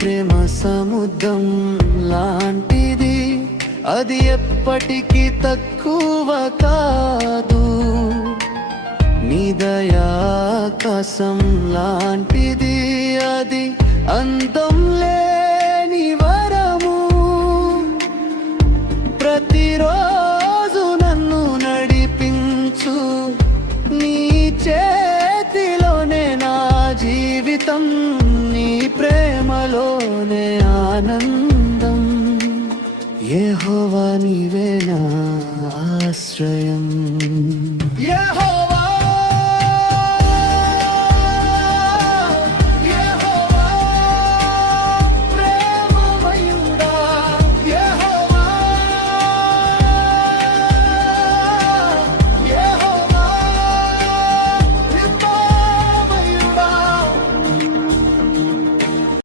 ప్రేమ సముద్రం లాంటిది, అది ఎప్పటికీ తక్కువ కాదు. నీ దయాకాశం లాంటిది, అది అంతం లేని వరము. ప్రతిరోజు నన్ను నడిపించు, నీ చేతిలోనే నా జీవితం, నీ ప్రేమలోనే ఆనందం. యెహోవా నీవే నా ఆశ్రయం.